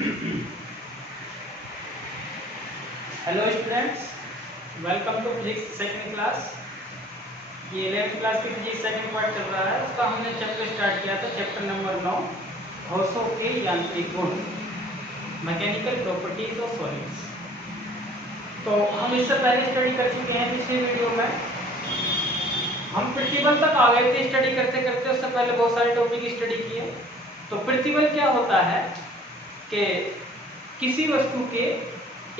Hello students, welcome to physics second class. ये 11th class की physics second part चल रहा है। उसका हमने चैप्टर स्टार्ट किया था, चैप्टर नंबर 9, ठोसों के यांत्रिक गुण, मैकेनिकल प्रॉपर्टीज ऑफ सॉलिड्स। तो हम इससे पहले स्टडी कर चुके हैं। पिछले वीडियो में हम प्रतिबल तक आ गए थे स्टडी करते करते। उससे पहले बहुत सारे टॉपिक स्टडी किए। तो प्रतिबल क्या होता है कि किसी वस्तु के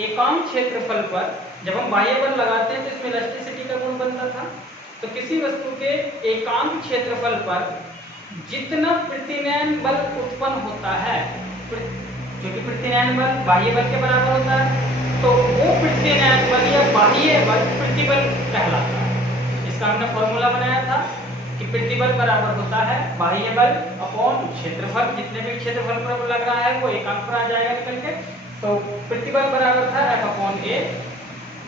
एकांक क्षेत्रफल पर जब हम बाह्य बल लगाते हैं तो इसमें इलास्टिसिटी का गुण बनता था। तो किसी वस्तु के एकांक क्षेत्रफल पर जितना प्रतिनयन बल उत्पन्न होता है, क्योंकि प्रतिनयन बल बाह्य बल के बराबर होता है, तो वो प्रतिनयन बल या बाह्य बल प्रतिबल कहलाता है। इसका हमने फॉर्मूला बनाया था कि प्रतिबल बराबर होता है बाह्य बल अपॉन क्षेत्रफल। जितने भी क्षेत्रफल पर लग रहा है वो एकांक पर आ जाएगा निकल के। तो प्रतिबल बराबर था F/A।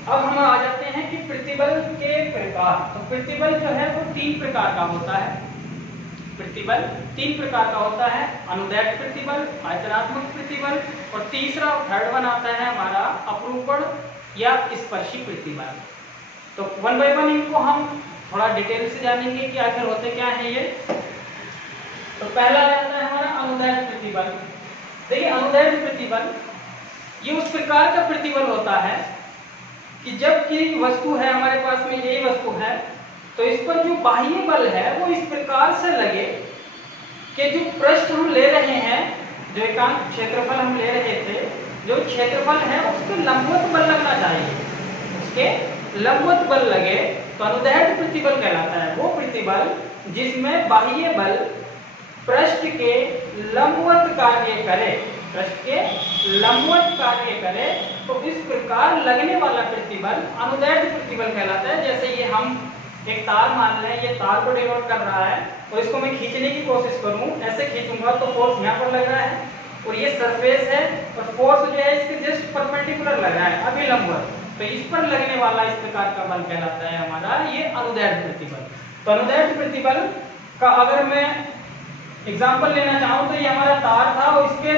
अब हम आ जाते हैं कि प्रतिबल के प्रकार। तो प्रतिबल जो है वो 3 प्रकार का होता है। प्रतिबल 3 प्रकार का होता है, अनुदैर्ध्य प्रतिबल, आयतनात्मक प्रतिबल, और तीसरा थर्ड वन आता है हमारा अपरूपण या स्पर्शी प्रतिबल। तो वन बाय वन इनको हम थोड़ा डिटेल से जानेंगे कि आखिर होते क्या है ये। तो पहला आता है हमारा अनुदैर्ध्य प्रतिबल। देखिए, अनुदैर्ध्य प्रतिबल ये उस प्रकार का प्रतिबल होता है कि जब की वस्तु है हमारे पास में, यही वस्तु है, तो इस पर जो बाह्य बल है वो इस प्रकार से लगे कि जो पृष्ठ हम ले रहे हैं, जो एकांक क्षेत्रफल हम ले रहे थे, जो क्षेत्रफल है उसके लंबवत बल लगना चाहिए। उसके लंबवत बल लगे तो अनुदैर्ध्य प्रतिबल कहलाता है। वो प्रतिबल जिसमें बाह्य बल पृष्ठ के लंबवत कार्य करे, पृष्ठ के लंबवत कार्य करे, तो इस प्रकार लगने वाला प्रतिबल अनुदैर्ध्य प्रतिबल कहलाता है। जैसे ये हम एक तार मान लें, ये तार को डिनोट कर रहा है, और इसको मैं खींचने की कोशिश करूं, ऐसे खींचूंगा तो फोर्स यहाँ पर लग रहा है, और ये सरफेस है, और फोर्स जो है इसके जस्ट परपेंडिकुलर लग रहा है, अभिलंबवत। तो इस पर लगने वाला इस प्रकार का बल कहलाता है हमारा ये अनुदैर्ध्य प्रतिबल। तो अनुदैर्ध्य प्रतिबल का अगर मैं एग्जाम्पल लेना चाहूँ तो ये हमारा तार था, और इसके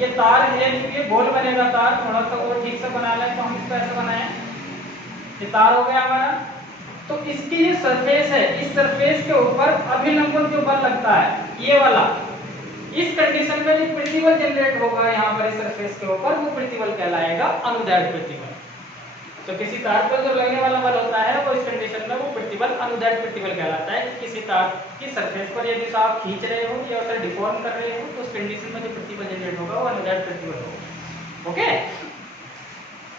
ये तार है, ये गोल बनेगा तार, थोड़ा सा और ठीक से बना लें तो हम इसको ऐसे बनाएं, ये तार हो गया हमारा। तो इसकी ये सरफेस है, इस सरफेस के ऊपर अभिलंबन जो बल लगता है ये वाला, इस कंडीशन में जो प्रतिबल जनरेट होगा यहाँ पर इस सरफेस के ऊपर, वो प्रतिबल कहलाएगा अनुदैर्ध्य प्रतिबल। तो किसी तार पर जो लगने वाला बल होता है वो इस कंडीशन में वो प्रतिबल अनुदैर्ध्य प्रतिबल कहलाता है। किसी तार की सरफेस पर यदि आप खींच रहे हो या उसे डिफॉर्म कर रहे हो तो उस कंडीशन में जो प्रतिबल जनरेट होगा वो अनुदैर्ध्य प्रतिबल होगा। ओके,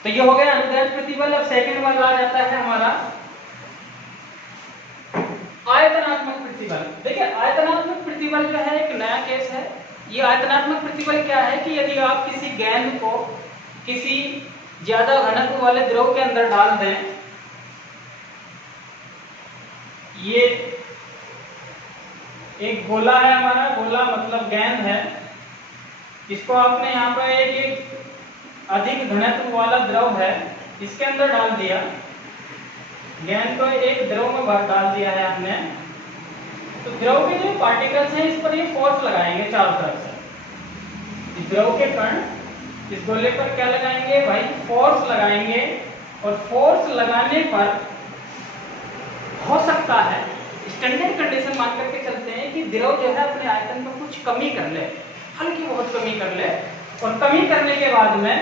तो ये हो गया अनुदैर्ध्य प्रतिबल। अब सेकंड वाला आ जाता है हमारा आयतनात्मक प्रतिबल। देखिए, आयतनात्मक प्रतिबल जो है एक नया केस है। ये आयतनात्मक प्रतिबल क्या है कि यदि आप किसी गेंद को किसी ज्यादा घनत्व वाले द्रव के अंदर डाल दें, ये एक गोला है हमारा, गोला मतलब गेंद है, इसको आपने यहाँ पर एक अधिक घनत्व वाला द्रव है इसके अंदर डाल दिया, गेंद को एक द्रव में भर डाल दिया है हमने, तो द्रव के जो पार्टिकल्स हैं इस पर ये फोर्स लगाएंगे चारों तरफ से। इस द्रव के कण इस गोले पर क्या लगाएंगे भाई, फोर्स लगाएंगे, और फोर्स लगाने पर हो सकता है, स्टैंडर्ड कंडीशन मान करके चलते हैं कि द्रव जो है अपने आयतन में कुछ कमी कर ले, हल्की बहुत कमी कर ले, और कमी करने के बाद में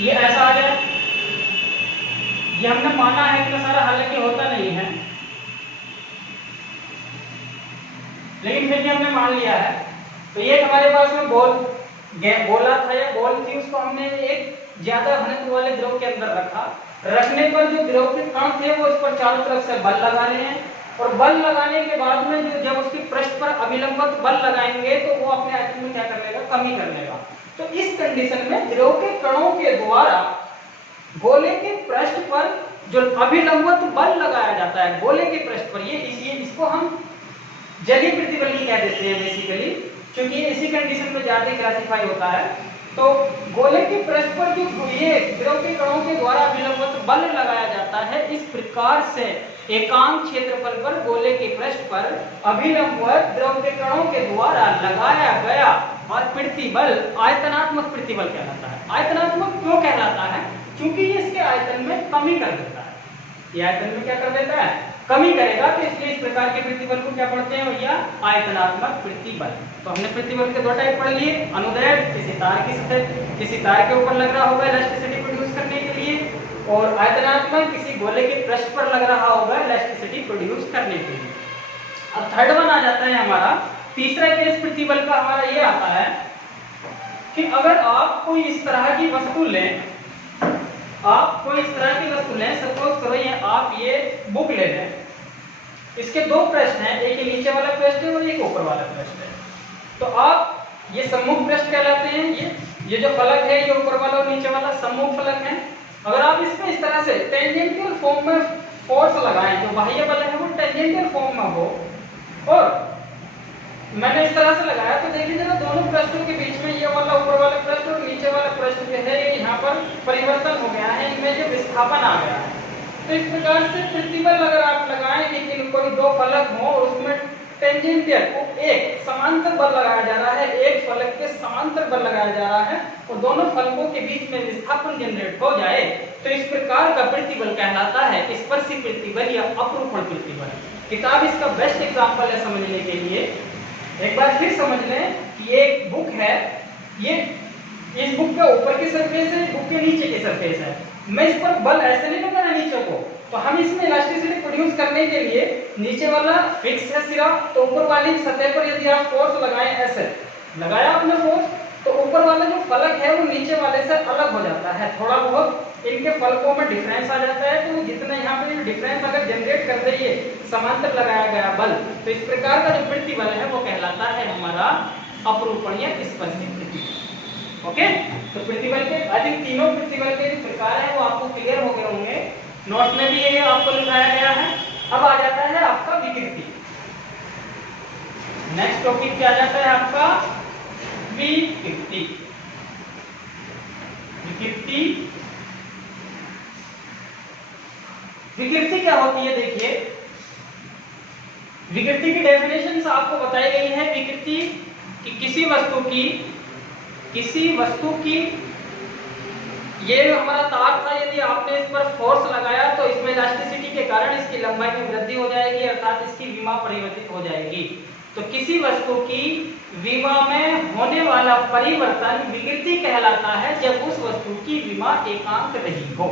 ये ऐसा आ जाए। ये हमने माना है इतना सारा, हालांकि होता नहीं है, लेकिन फिर भी हमने मान लिया है। तो ये हमारे पास में गोला था या बॉल थी, उसको हमने एक ज्यादा घनत्व वाले द्रव के अंदर रखा। रखने पर जो द्रव के कण थे वो इस पर चारों तरफ से बल लगा रहे हैं, और बल लगाने के बाद में जो जब उसके पृष्ठ पर अभिलंबत बल लगाएंगे तो वो अपने आयतन में क्या कर लेगा, कमी कर लेगा। तो इस कंडीशन में द्रव के कणों के द्वारा गोले के पृष्ठ पर जो अभिलंबत बल लगाया जाता है गोले के पृष्ठ पर, ये इसको हम जलीय प्रतिबल ही कह देते हैं बेसिकली, क्योंकि ये इसी कंडीशन में ज्यादा क्लासिफाई होता है। तो गोले के पृष्ठ पर जो ये द्रव के कणों के द्वारा अभिलंबत बल लगाया जाता है, इस प्रकार से एकांक क्षेत्रफल पर गोले के पृष्ठ पर अभिलंबवत द्रव के कणों के द्वारा लगाया गया और प्रतिबल आयतनात्मक प्रतिबल कहलाता है। आयतनात्मक क्यों कहलाता है? क्योंकि ये इसके आयतन में कमी कर देता है। ये आयतन में क्या कर देता है? कमी करेगा। तो इसलिए इस प्रकार के प्रतिबल को क्या पढ़ते हैं भैया? आयतनात्मक प्रतिबल। तो हमने प्रतिबल के दो टाइप पढ़ लिए, अनुदैर्ध्य किसी तार की सतह, किसी तार के ऊपर लग रहा होगा इलास्टिसिटी प्रोड्यूस करने के लिए, और आयतनात्मक किसी गोले के पृष्ठ पर लग रहा होगा इलास्टिसिटी प्रोड्यूस करने के लिए। अब थर्ड वन आ जाता है हमारा, तीसरा केस प्रतिबल का हमारा ये आता है कि अगर आप कोई इस तरह की वस्तु लें, आप कोई इस तरह की वस्तु लें, सपोज करो ये आप ये बुक ले लें, इसके दो पृष्ठ हैं, एक ये नीचे वाला पृष्ठ है और एक ऊपर वाला पृष्ठ है। तो आप ये सम्मुख पृष्ठ कहलाते हैं, ये जो फलक है ये ऊपर वाला और नीचे वाला सम्मुख फलक है। अगर आप इसमें इस तरह से टेंजेंशियल फॉर्म में फोर्स लगाएं, जो बाह्य बल है वो टेंजेंशियल फॉर्म में हो, और मैंने इस तरह से लगाया, तो देखिए जरा दोनों पृष्ठों के बीच में ये वाला ऊपर वाला पृष्ठ और नीचे वाला पृष्ठ जो है यहाँ पर परिवर्तन हो गया है, इनमें जो विस्थापन आ गया है। तो इस प्रकार से प्रतिबल अगर आप लगाएं, लेकिन कोई दो फलक हो और उसमें टेंजेंशियल एक समांतर बल लगाया जा रहा है, एक फलक के समांतर बल लगाया जा रहा है और दोनों फलकों के बीच में विस्थापन जनरेट हो जाए, तो इस प्रकार का प्रतिबल कहलाता है स्पर्शी प्रतिबल या अपरूपण प्रतिबल। किताब इसका बेस्ट एग्जांपल है समझने के लिए। एक बार फिर समझ लें कि ये एक बुक है, ये इस बुक के ऊपर की सरफेस है, बुक के नीचे की सरफेस है। मैं इस पर बल ऐसे नहीं लगा रहा नीचे को, तो हम इसमें इलास्टिसिटी प्रोड्यूस करने के लिए नीचे वाला फिक्स है सिरा, तो ऊपर वाली सतह पर यदि आप फोर्स लगाएं, ऐसे लगाया आपने फोर्स, तो ऊपर वाला जो फलक है वो नीचे वाले से अलग हो जाता है, थोड़ा बहुत इनके फलकों में डिफरेंस आ जाता है। तो जितना यहाँ पे डिफरेंस अगर जनरेट कर रही है समांतर लगाया गया बल, तो इस प्रकार का जो प्रतिबल है वो कहलाता है हमारा अपरूपण या स्पर्शी प्रतिबल। ओके, तो प्रतिबल के अधिक तीनों प्रतिबल के प्रकार है वो आपको क्लियर हो गए होंगे, नोट्स में भी ये आपको लिखाया गया है। अब आ जाता है आपका विकृति। नेक्स्ट टॉपिक क्या आ जाता है आपका? विकृति। विकृति, विकृति क्या होती है? देखिए, विकृति की डेफिनेशन आपको बताई गई है। विकृति कि किसी वस्तु की ये हमारा तार था, यदि आपने इस पर फोर्स लगाया तो इसमें इलास्टिसिटी के कारण इसकी लंबाई में वृद्धि हो जाएगी, अर्थात इसकी विमा परिवर्तित हो जाएगी। तो किसी वस्तु की विमा में होने वाला परिवर्तन विकृति कहलाता है जब उस वस्तु की विमा एकांक रही हो,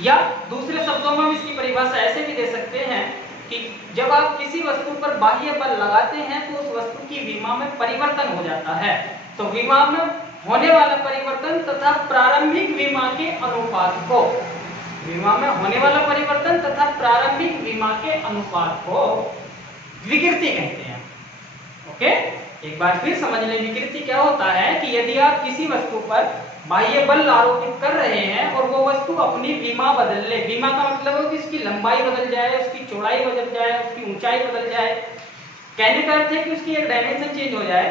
या दूसरे शब्दों में हम इसकी परिभाषा ऐसे भी दे सकते हैं कि जब आप किसी वस्तु पर बाह्य बल लगाते हैं तो उस वस्तु की विमा में परिवर्तन हो जाता है। तो विमा में होने वाला परिवर्तन तथा प्रारंभिक विमा के अनुपात को, विमा में होने वाला परिवर्तन तथा प्रारंभिक विमा के अनुपात को विकृति कहते हैं। ओके, एक बार फिर समझ लें विकृति क्या होता है कि यदि आप किसी वस्तु पर बाह्य बल आरोपित कर रहे हैं और वो वस्तु अपनी विमा बदल ले, विमा का मतलब है कि इसकी लंबाई बदल जाए, उसकी चौड़ाई बदल जाए, उसकी ऊंचाई बदल जाए, कहने का अर्थ है कि उसकी एक डायमेंशन चेंज हो जाए,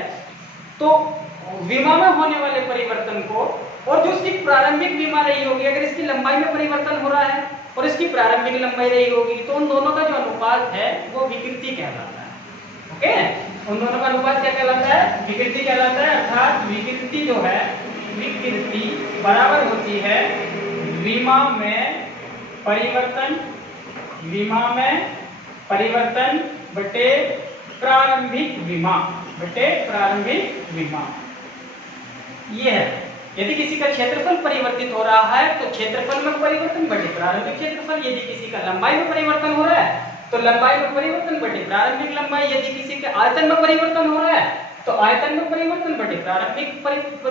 तो विमा में होने वाले परिवर्तन को और जो उसकी प्रारंभिक विमा रही होगी, अगर इसकी लंबाई में परिवर्तन हो रहा है और इसकी प्रारंभिक लंबाई रही होगी, तो उन दोनों का जो अनुपात है वो विकृति कहलाता है। ओके, उन दोनों का अनुपात क्या कहलाता है? विकृति कहलाता है। अर्थात विकृति जो है, विकृति बराबर होती है विमा में परिवर्तन, विमा में परिवर्तन बटे प्रारंभिक विमा, बटे प्रारंभिक विमा। ये है, यदि किसी का क्षेत्रफल परिवर्तित हो रहा है तो क्षेत्रफल में परिवर्तन बटे प्रारंभिक क्षेत्रफल, यदि किसी का लंबाई में परिवर्तन हो रहा है तो लंबाई में परिवर्तन बटे प्रारंभिक लंबाई, यदि किसी के आयतन में परिवर्तन हो रहा है तो आयतन में परिवर्तन बटे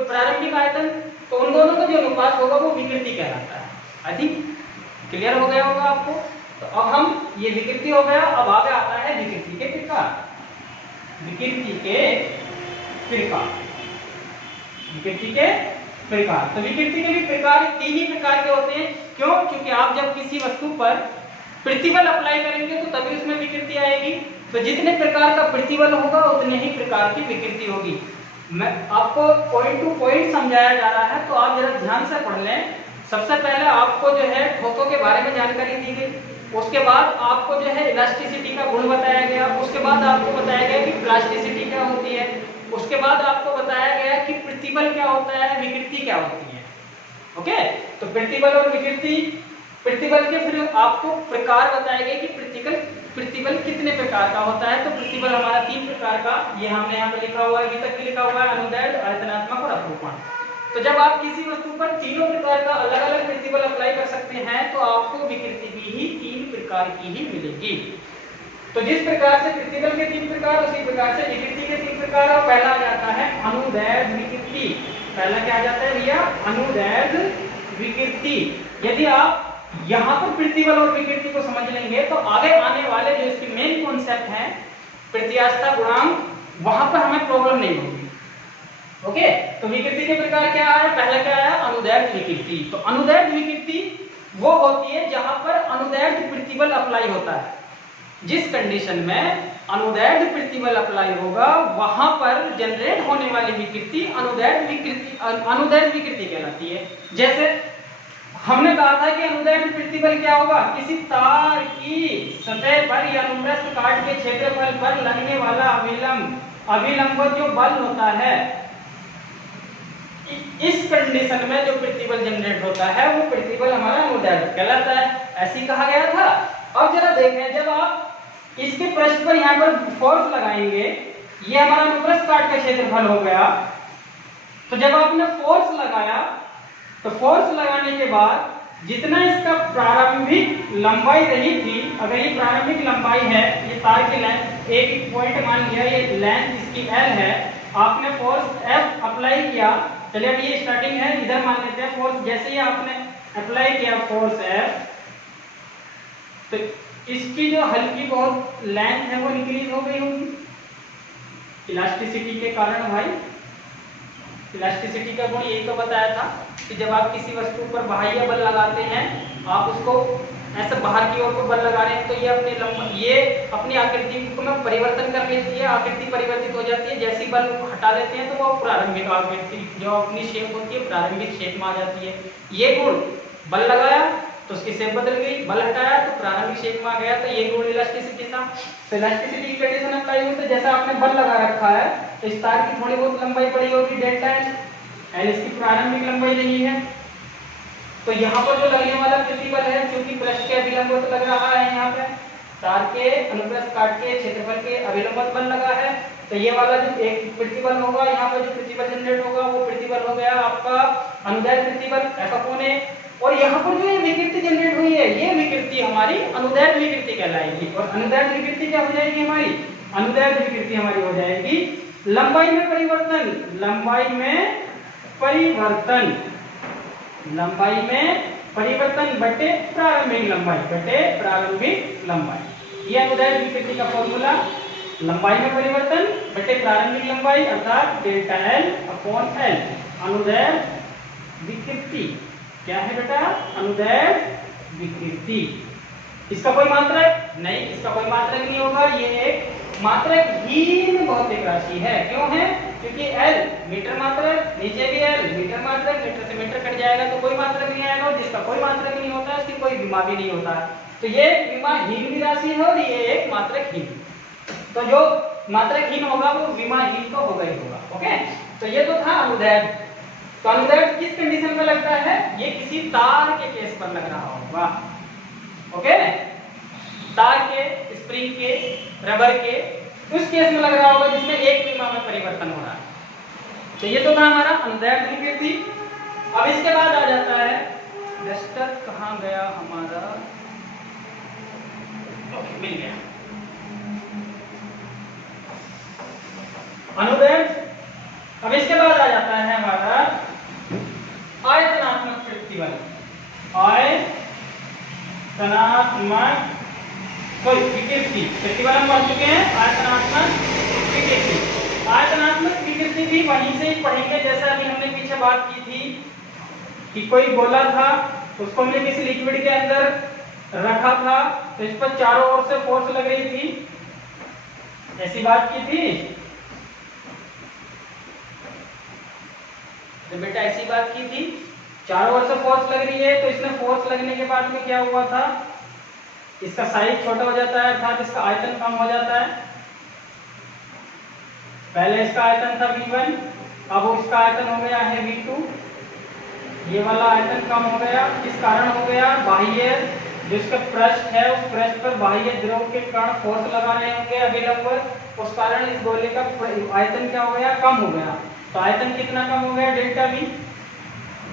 प्रारंभिक आयतन, तो उन दोनों का जो अनुपात होगा वो विकृति कहलाता है। आई थिंक क्लियर हो गया होगा आपको। तो अब हम ये विकृति हो गया, अब आगे आता है विकृति के प्रकार। विकृति के प्रकार, विकृति के प्रकार। तो विकृति के भी प्रकार तीन ही प्रकार के होते हैं। क्यों? क्योंकि आप जब किसी वस्तु पर प्रतिबल अप्लाई करेंगे तो तभी उसमें विकृति आएगी। तो जितने प्रकार का प्रतिबल होगा उतने ही प्रकार की विकृति होगी। मैं आपको पॉइंट टू पॉइंट समझाया जा रहा है, तो आप जरा ध्यान से पढ़ लें। सबसे पहले आपको जो है ठोसों के बारे में जानकारी दी गई, उसके बाद आपको जो है इलास्टिसिटी का गुण बताया गया, उसके बाद आपको बताया गया कि प्लास्टिसिटी क्या होती है, उसके बाद आपको बताया गया कि प्रतिबल क्या होता है, विकृति क्या होती है। ओके, तो प्रतिबल और विकृति, प्रतिबल के फिर आपको प्रकार बताए गए कि प्रतिबल कितने प्रकार का होता है। तो प्रतिबल हमारा 3 प्रकार का, ये हमने यहाँ पे लिखा हुआ है, अभी तक भी लिखा हुआ है, अनुदैर्ध्य, आयतनात्मक और अपरूपण। तो जब आप किसी वस्तु पर तीनों प्रकार का अलग अलग प्रतिबल अप्लाई कर सकते हैं तो आपको विकृति भी 3 प्रकार की ही मिलेगी। तो जिस प्रकार से प्रतिबल के 3 प्रकार, उसी प्रकार से विकृति के 3 प्रकार। और पहला आ जाता है अनुदैर्ध्य विकृति। पहला क्या आ जाता है भैया, अनुदैर्ध्य विकृति। यदि आप यहाँ पर प्रतिबल और विकृति को समझ लेंगे तो आगे आने वाले जो इसके मेन कॉन्सेप्ट हैं, प्रत्यास्थता गुणांक, वहां पर हमें प्रॉब्लम नहीं होगी। ओके, तो विकृति के प्रकार क्या है, पहला क्या है, अनुदैर्ध्य विकृति। तो अनुदैर्ध्य विकृति वो होती है जहां पर अनुदैर्ध्य प्रतिबल अप्लाई होता है। जिस कंडीशन में अनुदैर्ध्य प्रतिबल अप्लाई होगा वहां पर जनरेट होने वाली विकृति अनुदैर्ध्य विकृति कहलाती है। जैसे हमने कहा था कि अनुदैर्ध्य प्रतिबल क्या होगा, किसी तार की सतह पर या अनुप्रस्थ काट के क्षेत्रफल पर लगने वाला अभिलंब जो बल होता है, इस कंडीशन में जो प्रतिबल जनरेट होता है वो प्रतिबल हमारा अनुदैर्ध्य कहलाता है, ऐसी कहा गया था। अब जरा देखें, जब आप इसके पृष्ठ पर यहाँ पर फोर्स लगाएंगे, ये हमारा अनुप्रस्थ काट का क्षेत्रफल हो गया। तो जब आपने फोर्स लगाया तो फोर्स लगाने के बाद जितना इसका प्रारंभिक लंबाई रही थी, अगर ये प्रारंभिक लंबाई है, ये तार की लेंथ, एक पॉइंट मान लिया ये लेंथ इसकी L है, आपने फोर्स F अप्लाई किया। चलिए अब ये स्टार्टिंग है, इधर मान लेते हैं फोर्स, जैसे ही आपने अप्लाई किया फोर्स F, तो इसकी जो हल्की बहुत लेंथ है वो इंक्रीज हो गई होगी इलास्टिसिटी के कारण। भाई इलास्टिसिटी का गुण यही तो बताया था कि जब आप किसी वस्तु पर बाह्य बल लगाते हैं, आप उसको ऐसे बाहर की ओर को बल लगा रहे हैं, तो ये अपनी आकृति में परिवर्तन कर लेती है, आकृति परिवर्तित हो जाती है। जैसे बल हटा लेते हैं तो वो प्रारंभिक आकृति जो अपनी शेप होती है प्रारंभिक शेप में आ जाती है। ये गुण, बल लगाया तो उसकी शेप बदल गई, बल हटाया तो प्रारंभिक शेप में आ गया, तो ये गुण इलास्टिसिटी था। तो इलास्टिसिटी की कंडीशन अप्लाई हुई, तो जैसा आपने बल लगा रखा है तो इस तार की थोड़ी बहुत लंबाई बड़ी होगी, डेल्टा एल इसकी प्रारंभिक लंबाई नहीं है। तो यहाँ पर जो लगने वाला प्रतिबल है, क्योंकि पृष्ठ के अभिलंब तो लग रहा है, यहाँ पे तार के अनुप्रस्थ काट के क्षेत्रफल के अभिलंब बल लगा है, तो ये वाला जो एक प्रतिबल होगा, यहाँ पर जो प्रतिबल जनरेट होगा वो प्रतिबल हो गया आपका अनुदैर्ध्य प्रतिबल F/A। और यहाँ पर जो ये विकृति जनरेट हुई है, ये विकृति हमारी अनुदैर्ध्य विकृति कहलाएगी। और अनुदैर्ध्य विकृति क्या हो जाएगी हमारी, अनुदैर्ध्य विकृति हमारी हो जाएगी लंबाई में परिवर्तन, लंबाई में परिवर्तन, लंबाई में परिवर्तन बटे प्रारंभिक लंबाई, बटे प्रारंभिक लंबाई। ये अनुदैर्ध्य विकृति का फॉर्मूला, लंबाई में परिवर्तन बटे प्रारंभिक लंबाई अर्थात डेल्टा L/L। अनुदैर्ध्य विकृति क्या है बेटा, अनुदैर्ध्य विकृति। इसका कोई मात्रक नहीं, इसका कोई मात्रक नहीं होगा, ये एक मात्रकहीन भौतिक राशि है। क्यों है, क्योंकि L मीटर मात्रक, नीचे भी L मीटर मात्रक, मीटर से मीटर कट जाएगा तो कोई मात्रक नहीं आएगा, और जिसका कोई मात्रक नहीं होता है उसकी कोई विमा भी नहीं होता। तो ये विमाहीन भी राशि है और ये एक मात्रकहीन। तो जो मात्रकहीन होगा वो विमाहीन तो होगा ही होगा। ओके, तो ये तो था अनुदैर्ध्य। तो अनुदैर्ध्य किस कंडीशन में लगता है, ये किसी तार के केस पर लग रहा होगा। ओके, तार के, स्प्रिंग के, रबर के, उस केस में लग रहा होगा जिसमें एक विमा में परिवर्तन हो रहा है। तो ये तो था हमारा अनुदैर्ध्य विकृति। अब इसके बाद आ जाता है डस्टर, कहाँ गया हमारा, ओके मिल गया, अनुदैर्ध्य। अब इसके बाद आ जाता है हमारा आयतनात्मक प्रतिबल, आयतनात्मक विकृति। प्रतिबल हम पढ़ चुके हैं, आयतनात्मक विकृति। आयतनात्मक विकृति भी वहीं से ही पढ़ेंगे, जैसे अभी हमने पीछे बात की थी कि कोई गोला था, उसको हमने किसी लिक्विड के अंदर रखा था, तो इस पर चारों ओर से फोर्स लग रही थी, ऐसी बात की थी। तो बेटा ऐसी बात की थी, चारों ओर से फोर्स लग रही है, तो इसमें फोर्स लगने के बाद में क्या हुआ था, इसका साइज छोटा हो जाता है अर्थात इसका आयतन कम हो जाता है। पहले इसका आयतन था V1, अब इसका आयतन हो गया है V2। ये वाला आयतन कम हो गया, किस कारण हो गया? बाह्य जिसका पृष्ठ है उस पृष्ठ पर बाह्य द्रव के कण फोर्स लगा रहे होंगे अभिलंब, उस कारण इस गोले का आयतन क्या हो गया? कम हो गया। तो आयतन कितना कम हो गया? Delta V।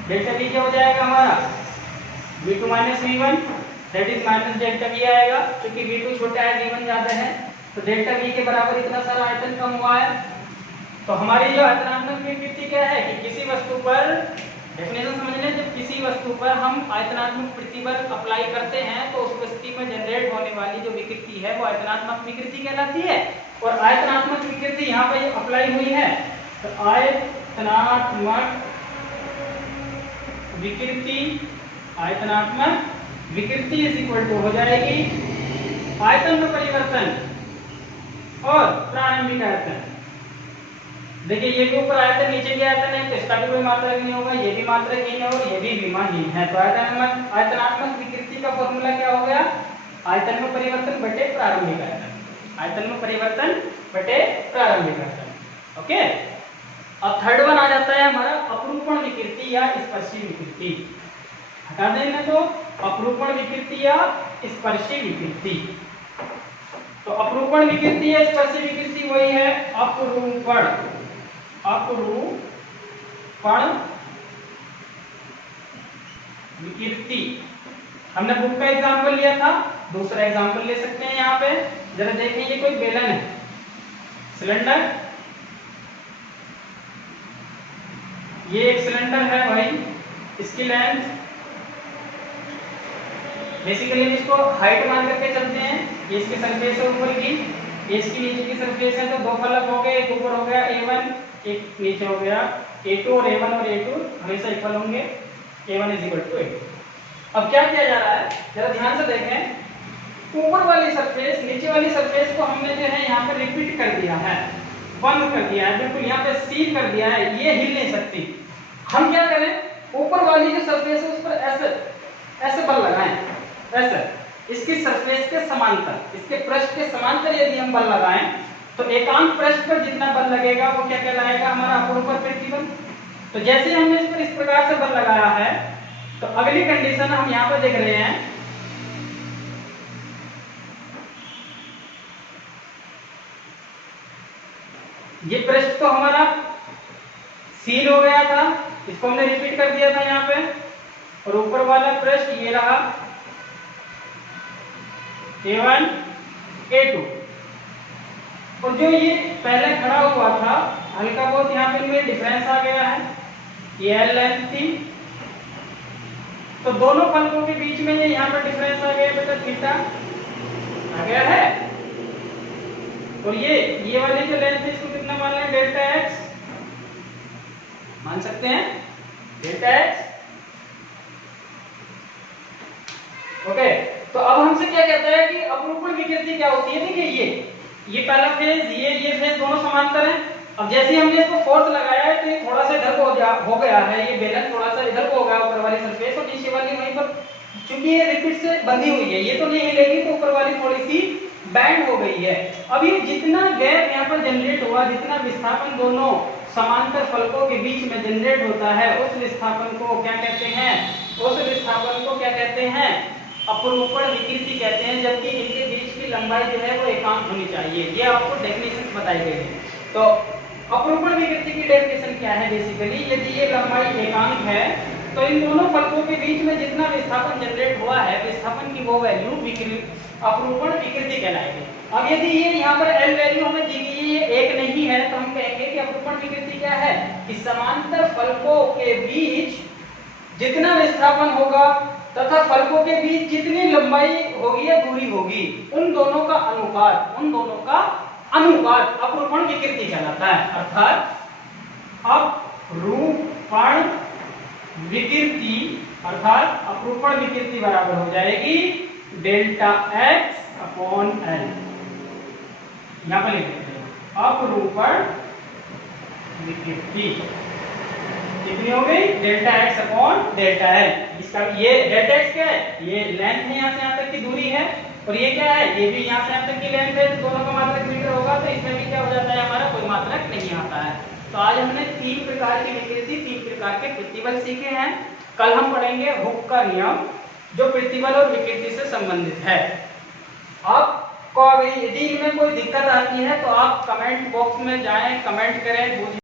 डेल्टा V क्या हो जाएगा हमारा? V2 minus V1 that is minus delta V आएगा, क्योंकि V2 छोटा है V1 ज्यादा है, तो डेल्टा V के बराबर इतना सारा आयतन कम हुआ है। तो हमारी जो आयतनात्मक विकृति क्या है कि किसी वस्तु पर, डेफिनेशन समझ लें, जब किसी वस्तु पर हम आयतनात्मक प्रतिबल अप्लाई करते हैं तो उस वस्तु में जनरेट होने वाली जो विकृति है वो आयतनात्मक विकृति कहलाती है। और आयतनात्मक विकृति यहाँ पे अप्लाई हुई है, तो आयतनात्मक विकृति, आयतनात्मक विकृति इज इक्वल टू हो जाएगी आयतन में परिवर्तन और प्रारंभिक आयतन। देखिए ये भी ऊपर आयतन नीचे भी आयतन है, तो इसका भी कोई मात्रक नहीं होगा, ये भी मात्रकहीन है और ये भी विमानहीन है। तो आयतनात्मक विकृति का फॉर्मूला क्या हो गया? आयतन में परिवर्तन बटे प्रारंभिक आयतन। आयतन में परिवर्तन बटे प्रारंभिक आयतन। ओके, अब थर्ड वन आ जाता है हमारा अपरूपण विकृति या स्पर्शी विकृति। हटा देना तो अपरूपण विकृति या स्पर्शी विकृति। तो अपरूपण विकृति या स्पर्शी विकृति वही है अपरूपण, अपरूपण विकृति। हमने बुक का एग्जांपल लिया था, दूसरा एग्जांपल ले सकते हैं यहाँ पे। जरा देखें, ये कोई बेलन है, सिलेंडर, ये एक सिलेंडर है भाई, इसकी लेंथ बेसिकली इसको हाइट मान करके चलते हैं। ये इसकी सरफेस है ऊपर की, ये इसकी नीचे की सरफेस है, तो दो फलक हो गए, एक ऊपर हो गया A1, एक नीचे हो गया A2, और A1 और A2 हमेशा इक्वल होंगे, A1 is equal to A2। अब क्या किया जा रहा है, जरा ध्यान से देखें, ऊपर वाली सरफेस नीचे वाली सरफेस को हमने जो है यहाँ पर रिपीट कर दिया है, बंद कर दिया है, बिल्कुल यहाँ पे सील कर दिया है, ये हिल नहीं सकती। हम क्या करें, ऊपर वाली जो सरफेस है उस पर ऐसे ऐसे बल लगाएं, ऐसे इसकी सरफेस के समांतर, इसके पृष्ठ के समांतर यदि हम बल लगाएं तो एकांक पृष्ठ पर जितना बल लगेगा वो क्या कहलाएगा? हमारा अपरूपण प्रतिबल। तो जैसे हमने इस पर इस प्रकार से बल लगाया है, तो अगली कंडीशन हम यहाँ पर देख रहे हैं, ये पृष्ठ तो हमारा सील हो गया था, इसको हमने रिपीट कर दिया था यहाँ पे, और ऊपर वाला पृष्ठ ये रहा A1 A2, और जो ये पहले खड़ा हुआ था हल्का बहुत यहाँ पे इनमें डिफरेंस आ गया है, ये L लेंथ थी, तो दोनों फलकों के बीच में ये यहाँ पर डिफरेंस आ गया बेटा, थीटा आ गया है, और ये वाली जो लेंथ है इसको कितना मान लें? डेल्टा एक्स मान सकते हैं, डेल्टा एक्स। ओके, तो अब हमसे क्या कहता है कि अपरूपण विकृति क्या होती है? देखिए ये पहला फेज, ये फेज दोनों समांतर हैं। अब जैसे हमने इसको फोर्स लगाया है तो ये थोड़ा सा इधर को हो गया है, ये बेलन थोड़ा सा इधर को हो गया ऊपर वाली सरफेस, और नीचे वाली वहीं पर, क्योंकि ये रिपीट से बंधी हुई है, ये तो नहीं हिलेगी, तो ऊपर वाली थोड़ी सी बैंड हो गई है। अब ये जितना गैप यहाँ पर जनरेट हुआ, जितना विस्थापन दोनों समांतर फलकों के बीच में जनरेट होता है, उस विस्थापन को क्या कहते हैं? उस विस्थापन को क्या कहते हैं? अपरूपण विकृति कहते हैं, जबकि इनके बीच की लंबाई जो है वो एकांक होनी चाहिए। ये आपको डेफिनेशन बताई गई है। तो अपरूपण विकृति की डेफिनेशन क्या है? बेसिकली यदि ये लंबाई एकांक है तो इन दोनों फलकों के बीच में जितना विस्थापन जनरेट हुआ है, विस्थापन की वो वैल्यू अपरूपण विकृति कहलाएगी। अब यदि ये यहाँ पर L वैल्यू हमें दी गई है, ये एक नहीं है, तो हम कहेंगे कि अपरूपण विकृति क्या है? कि समांतर फलकों के बीच जितना विस्थापन होगा तथा फलकों के बीच जितनी लंबाई होगी या दूरी होगी, उन दोनों का अनुपात अपरूपण विकृति कहलाता है। अर्थात अपरूपण विकृति बराबर हो जाएगी डेल्टा एक्स अपॉन एल। यहां पर लिख देते हैं अपरूपण विकृति कितनी हो गई? Delta x upon delta L. इसका ये डेल्टा एक्स क्या है? ये लेंथ है, यहाँ से यहाँ तक की दूरी है, और ये क्या है, ये भी यहाँ से यहाँ तक की लेंथ है, दोनों का मात्रक मीटर होगा, तो इसमें भी क्या हो जाता है, हमारा कोई मात्रक नहीं आता है। तो आज हमने 3 प्रकार की विकृति, 3 प्रकार के प्रतिबल सीखे हैं। कल हम पढ़ेंगे हुक का नियम, जो प्रतिबल और विकृति से संबंधित है। आपको यदि इनमें कोई दिक्कत आती है तो आप कमेंट बॉक्स में जाएं, कमेंट करें,